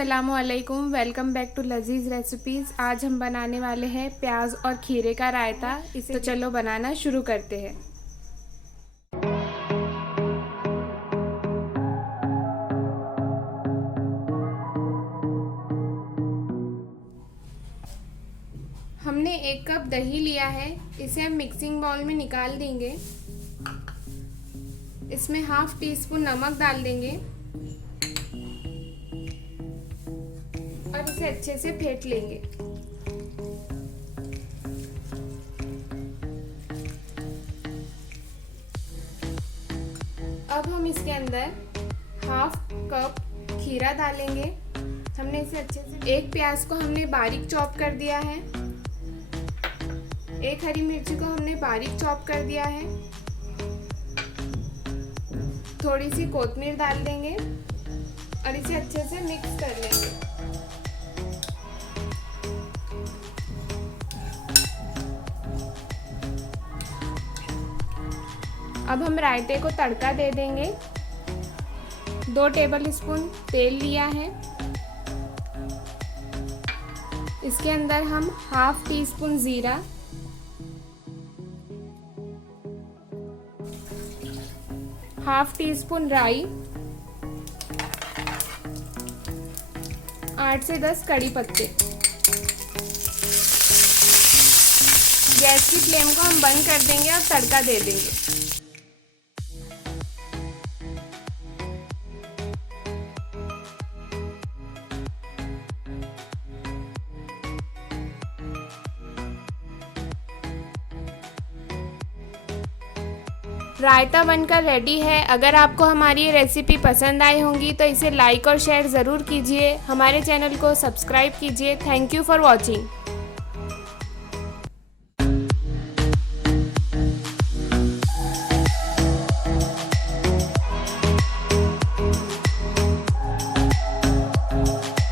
अस्सलामुअलैकुम, welcome back to लजीज़ recipes. आज हम बनाने वाले हैं प्याज और खीरे का रायता। इसे तो चलो बनाना शुरू करते हैं। हमने 1 कप दही लिया है, इसे हम मिक्सिंग बाउल में निकाल देंगे। इसमें हाफ टी स्पून नमक डाल देंगे और इसे अच्छे से फेंट लेंगे। अब हम इसके अंदर हाफ कप खीरा डालेंगे। हमने इसे अच्छे से, 1 प्याज को हमने बारीक चॉप कर दिया है, 1 हरी मिर्ची को हमने बारीक चॉप कर दिया है। थोड़ी सी कोतमीर डाल देंगे और इसे अच्छे से मिक्स कर लेंगे। अब हम रायते को तड़का दे देंगे। 2 टेबल स्पून तेल लिया है, इसके अंदर हम हाफ टी स्पून जीरा, हाफ टी स्पून राई, 8 से 10 कड़ी पत्ते। गैस की फ्लेम को हम बंद कर देंगे और तड़का दे देंगे। रायता बनकर रेडी है। अगर आपको हमारी ये रेसिपी पसंद आई होंगी तो इसे लाइक और शेयर ज़रूर कीजिए। हमारे चैनल को सब्सक्राइब कीजिए। Thank you for watching.